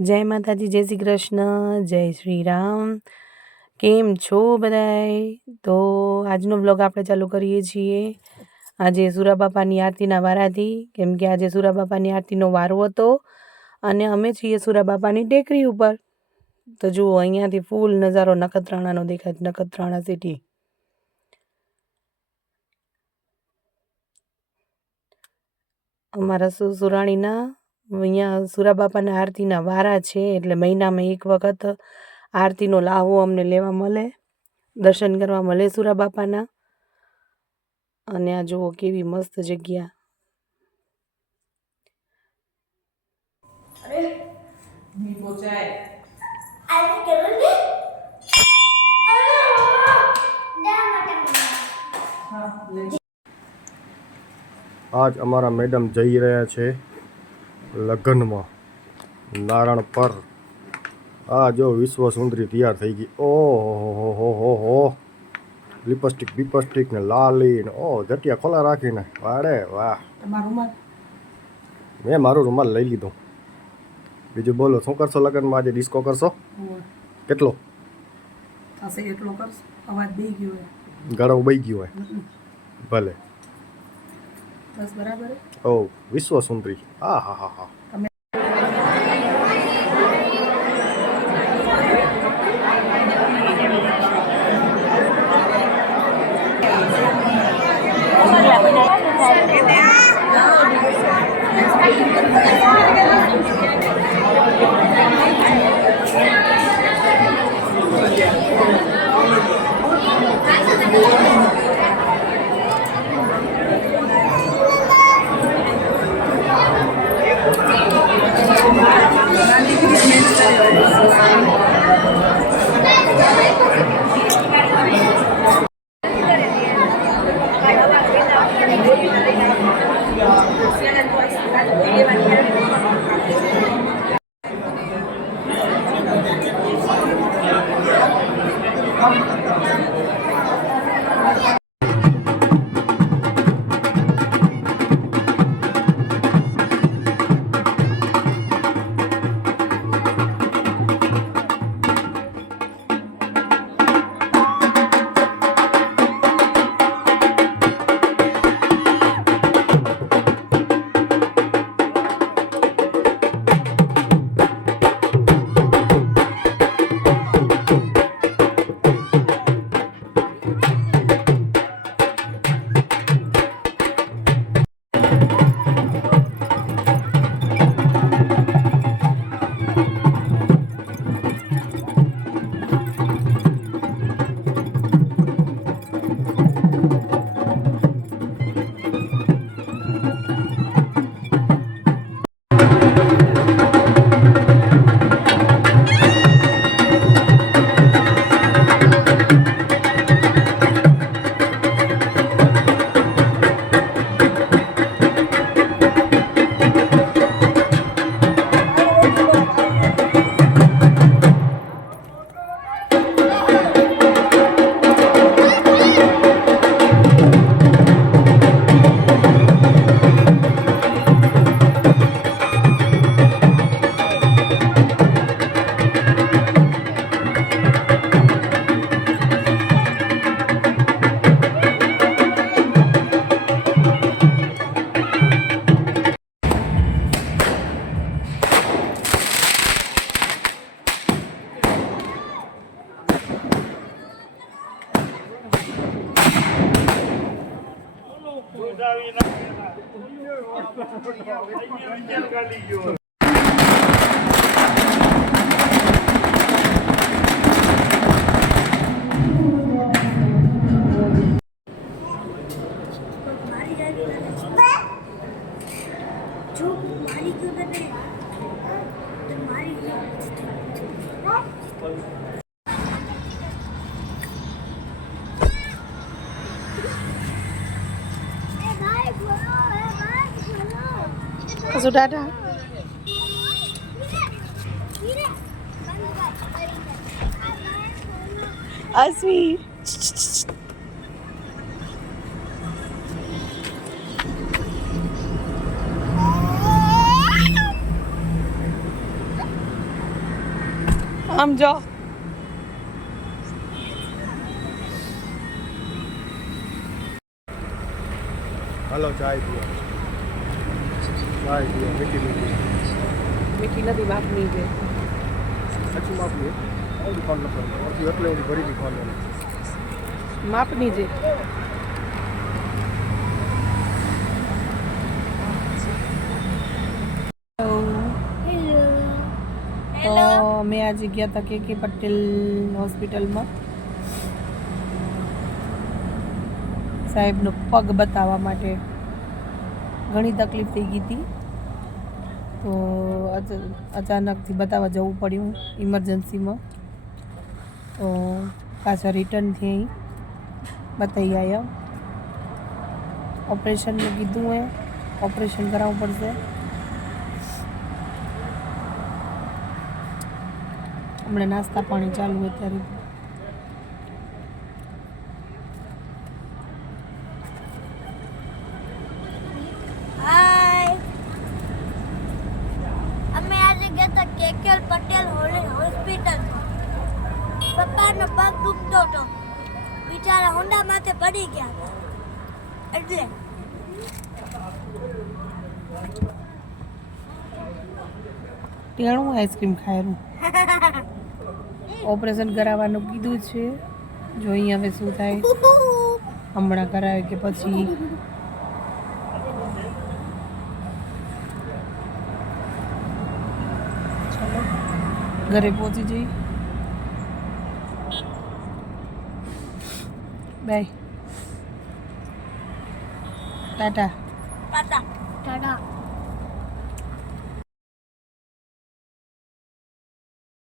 જય માતાજી, જય શ્રી કૃષ્ણ, જય શ્રી રામ. કેમ છો બધાય? તો આજનો બ્લોગ આપણે ચાલુ કરીએ છીએ આજે સુરાબાપાની આરતીના વારાથી, કેમ કે આજે સુરાબાપાની આરતીનો વારો હતો અને અમે છીએ સુરાબાપાની ટેકરી ઉપર. તો જુઓ અહીંયાથી ફૂલ નજારો નખત્રાણાનો દેખાય, નખત્રાણા સિટી. અમારા સુરાણીના અહીંયા સુરાબાપાના આરતીના વારા છે, એટલે મહિનામાં એક વખત આરતીનો લાહવો અમને લેવા મળે, દર્શન કરવા મળે સુરાબાપાના. અને આ જુઓ કેવી મસ્ત જગ્યા. આજ અમારા મેડમ જઈ રહ્યા છે લગ્નમાં નારણ પર. આ જો વિશ્વ સુંદરી તૈયાર થઈ ગઈ. ઓહો, લિપસ્ટિક ને લાલી ને જટિયા ખોલા રાખીને. વાડે વાહ. મેં મારું રૂમાલ લઈ લીધું. બીજું બોલો, શું કરશો લગ્નમાં આજે? ડિસ્કો કરશો? કેટલો ગળો ઉબાઈ ગયો હોય? ભલે. બસ બરાબર. ઓ વિશ્વ સુંદરી. હા હા હા હા. સુટાટા અશ્વી આમ જો હાલો ચાય પીઓ મીઠી મીઠી નથી માપની છે સાચું માપી ઓલી ખાન નથી એટલે ઓલી ભરી ખાન માપની છે તો અમે આજે ગયા હતા કે પટેલ હોસ્પિટલમાં સાહેબનો પગ બતાવવા માટે ઘણી તકલીફ થઈ ગઈ હતી તો અચાનકથી બતાવવા જવું પડ્યું ઇમરજન્સીમાં તો પાછા રિટર્નથી અહીં બતાવી આવ્યા ઓપરેશનનું કીધું હે ઓપરેશન કરાવવું પડશે હમણાં નાસ્તા પાણી ચાલુ હોય ત્યારે હાય અમે આજે ગયા હતા કેકેલ પટેલ હોસ્પિટલ પપ્પાનો પગ દુખતો હતો બિચારા હોન્ડા માથે પડી ગયા હતા એટલે ટેણું આઈસ્ક્રીમ ખાયેલું ઓપરેશન કરાવવાનું કીધું છે જોઈએ હવે શું થાય હમણાં કરાવે કે પછી ચાલો ઘરે પહોંચી જઈ બાય ટાટા ટાટા